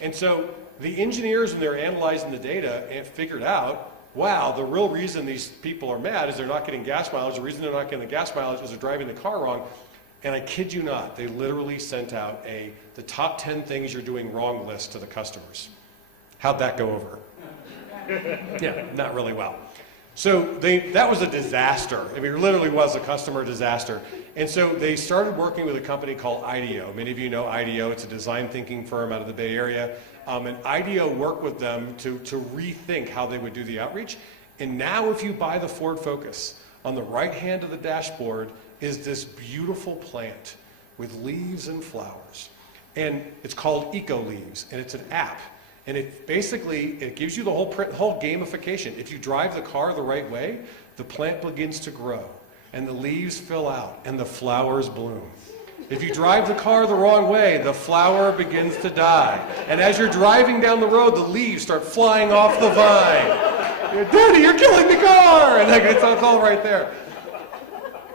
And so the engineers, when they're analyzing the data, figured out, wow, the real reason these people are mad is they're not getting gas mileage. The reason they're not getting the gas mileage is they're driving the car wrong. And I kid you not, they literally sent out the top 10 things you're doing wrong list to the customers. How'd that go over? Yeah, not really well. So that was a disaster. I mean, it literally was a customer disaster. And so they started working with a company called IDEO. Many of you know IDEO. It's a design thinking firm out of the Bay Area. And IDEO worked with them to rethink how they would do the outreach. And now if you buy the Ford Focus, on the right hand of the dashboard is this beautiful plant with leaves and flowers. And it's called Eco Leaves, and it's an app. And it gives you the whole gamification. If you drive the car the right way, the plant begins to grow, and the leaves fill out, and the flowers bloom. If you drive the car the wrong way, the flower begins to die. And as you're driving down the road, the leaves start flying off the vine. Daddy, you're killing the car! And it's all right there.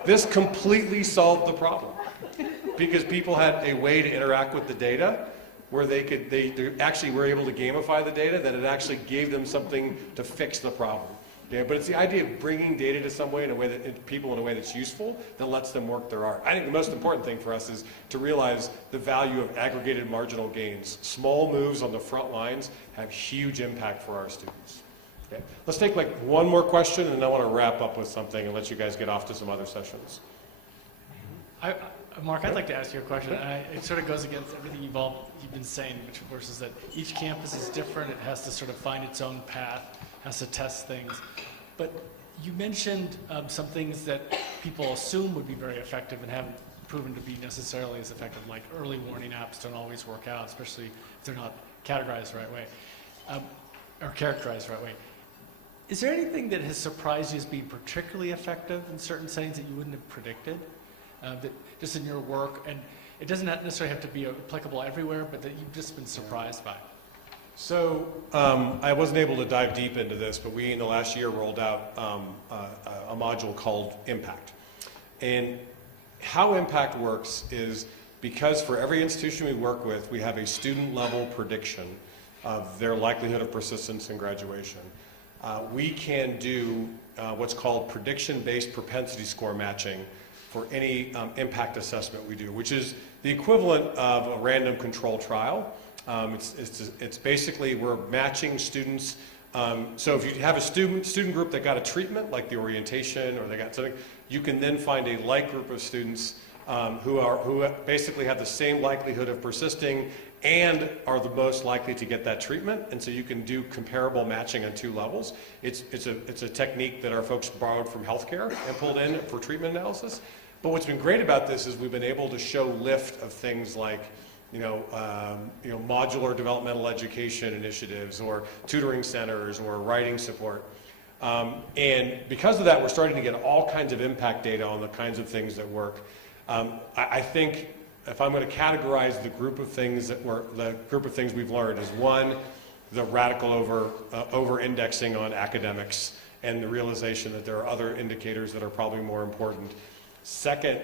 This completely solved the problem because people had a way to interact with the data where they actually were able to gamify the data, that it actually gave them something to fix the problem. Yeah, but it's the idea of bringing data to some way in a way that people in a way that's useful, that lets them work their art. I think the most important thing for us is to realize the value of aggregated marginal gains. Small moves on the front lines have huge impact for our students. Okay. Let's take one more question, and then I want to wrap up with something and let you guys get off to some other sessions. Mark, I'd like to ask you a question. It sort of goes against everything you've been saying, which of course is that each campus is different. It has to sort of find its own path, has to test things. But you mentioned some things that people assume would be very effective and haven't proven to be necessarily as effective. Like early warning apps don't always work out, especially if they're not categorized the right way, or characterized the right way. Is there anything that has surprised you as being particularly effective in certain settings that you wouldn't have predicted, that just in your work, and it doesn't necessarily have to be applicable everywhere, but that you've just been surprised by? So I wasn't able to dive deep into this, but we in the last year rolled out a module called Impact. And how Impact works is because for every institution we work with, we have a student level prediction of their likelihood of persistence and graduation. We can do what's called prediction-based propensity score matching for any impact assessment we do, which is the equivalent of a random control trial. It's basically we're matching students. So if you have a student group that got a treatment, like the orientation, or they got something, you can then find a like group of students who basically have the same likelihood of persisting and are the most likely to get that treatment. And so you can do comparable matching on 2 levels. It's a technique that our folks borrowed from healthcare and pulled in for treatment analysis. But what's been great about this is we've been able to show lift of things like modular developmental education initiatives, or tutoring centers, or writing support. And because of that, we're starting to get all kinds of impact data on the kinds of things that work. I think if I'm going to categorize the group of things we've learned is, one, the radical over-indexing on academics and the realization that there are other indicators that are probably more important. Second,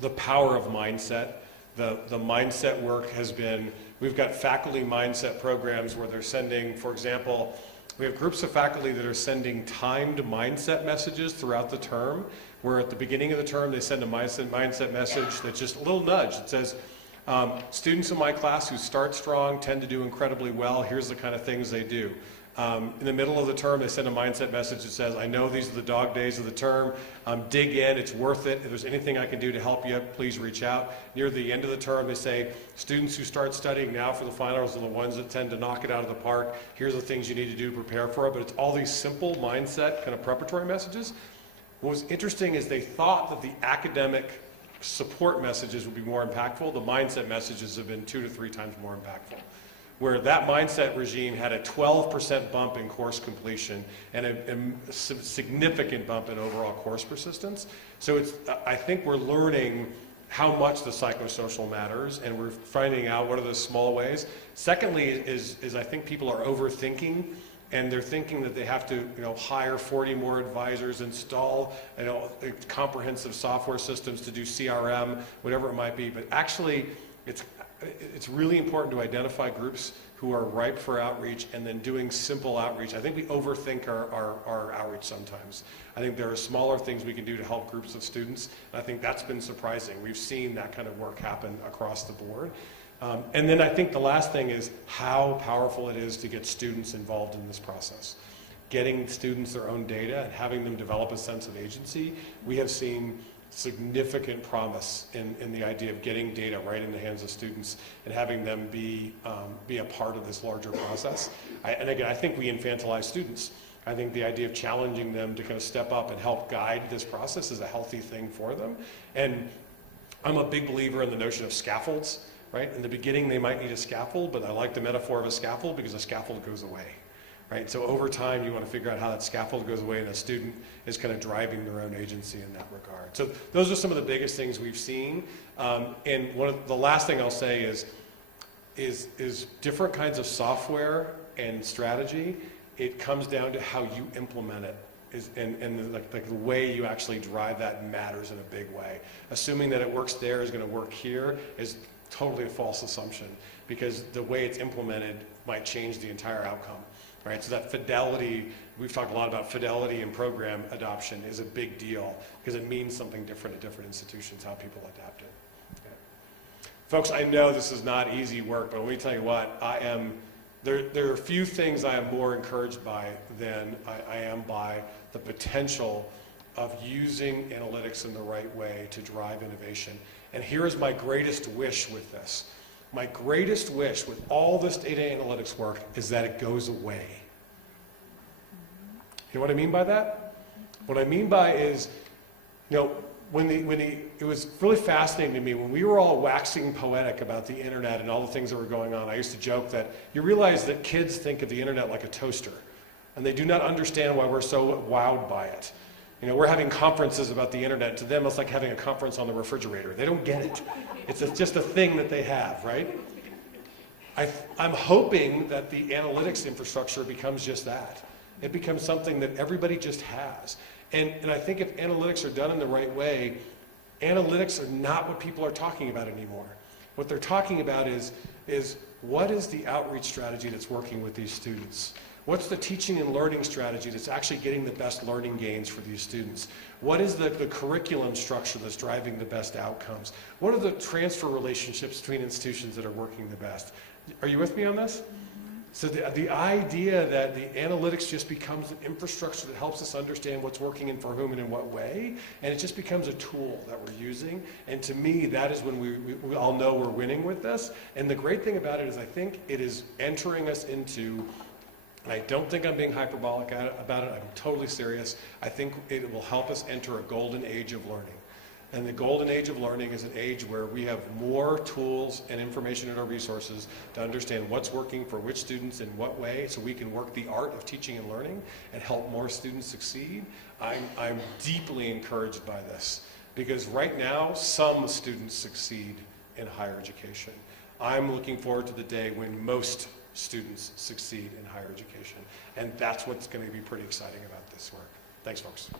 the power of mindset. The mindset work has been, we've got faculty mindset programs where they're sending, for example, we have groups of faculty that are sending timed mindset messages throughout the term, where at the beginning of the term they send a mindset message that's just a little nudge. It says, students in my class who start strong tend to do incredibly well. Here's the kind of things they do. In the middle of the term, they send a mindset message that says, I know these are the dog days of the term. Dig in, it's worth it. If there's anything I can do to help you, please reach out. Near the end of the term, they say, students who start studying now for the finals are the ones that tend to knock it out of the park. Here's the things you need to do to prepare for it. But it's all these simple mindset kind of preparatory messages. What was interesting is they thought that the academic support messages would be more impactful. The mindset messages have been 2 to 3 times more impactful, where that mindset regime had a 12% bump in course completion and a significant bump in overall course persistence. So I think we're learning how much the psychosocial matters, and we're finding out what are the small ways. Secondly is I think people are overthinking, and they're thinking that they have to hire 40 more advisors, install comprehensive software systems to do CRM, whatever it might be. But actually, it's really important to identify groups who are ripe for outreach and then doing simple outreach. I think we overthink our outreach sometimes. I think there are smaller things we can do to help groups of students, and I think that's been surprising. We've seen that kind of work happen across the board. And then I think the last thing is how powerful it is to get students involved in this process. Getting students their own data and having them develop a sense of agency. We have seen significant promise in the idea of getting data right in the hands of students and having them be a part of this larger process. And again, I think we infantilize students. I think the idea of challenging them to kind of step up and help guide this process is a healthy thing for them. And I'm a big believer in the notion of scaffolds, right? In the beginning, they might need a scaffold, but I like the metaphor of a scaffold because a scaffold goes away. Right? So over time, you want to figure out how that scaffold goes away and a student is kind of driving their own agency in that regard. So those are some of the biggest things we've seen. And the last thing I'll say is different kinds of software and strategy. It comes down to how you implement it. And the way you actually drive that matters in a big way. Assuming that it works there is going to work here is totally a false assumption, because the way it's implemented might change the entire outcome. Right, so that fidelity, we've talked a lot about fidelity in program adoption is a big deal because it means something different at different institutions, how people adapt it. Okay. Folks, I know this is not easy work, but let me tell you what, there are few things I am more encouraged by than I am by the potential of using analytics in the right way to drive innovation. And here is my greatest wish with this. My greatest wish with all this data analytics work is that it goes away. You know what I mean by that? What I mean by is, it was really fascinating to me when we were all waxing poetic about the internet and all the things that were going on. I used to joke that you realize that kids think of the internet like a toaster, and they do not understand why we're so wowed by it. You know, we're having conferences about the internet. To them, it's like having a conference on the refrigerator. They don't get it. It's just a thing that they have, right? I'm hoping that the analytics infrastructure becomes just that. It becomes something that everybody just has. And I think if analytics are done in the right way, analytics are not what people are talking about anymore. What they're talking about is what is the outreach strategy that's working with these students? What's the teaching and learning strategy that's actually getting the best learning gains for these students? What is the curriculum structure that's driving the best outcomes? What are the transfer relationships between institutions that are working the best? Are you with me on this? So the idea that the analytics just becomes an infrastructure that helps us understand what's working and for whom and in what way, and it just becomes a tool that we're using, and to me, that is when we all know we're winning with this. And the great thing about it is I think it is entering us into, and I don't think I'm being hyperbolic about it, I'm totally serious, I think it will help us enter a golden age of learning. And the golden age of learning is an age where we have more tools and information at our resources to understand what's working for which students in what way, so we can work the art of teaching and learning and help more students succeed. I'm deeply encouraged by this, because right now some students succeed in higher education. I'm looking forward to the day when most students succeed in higher education, and that's what's going to be pretty exciting about this work. Thanks, folks.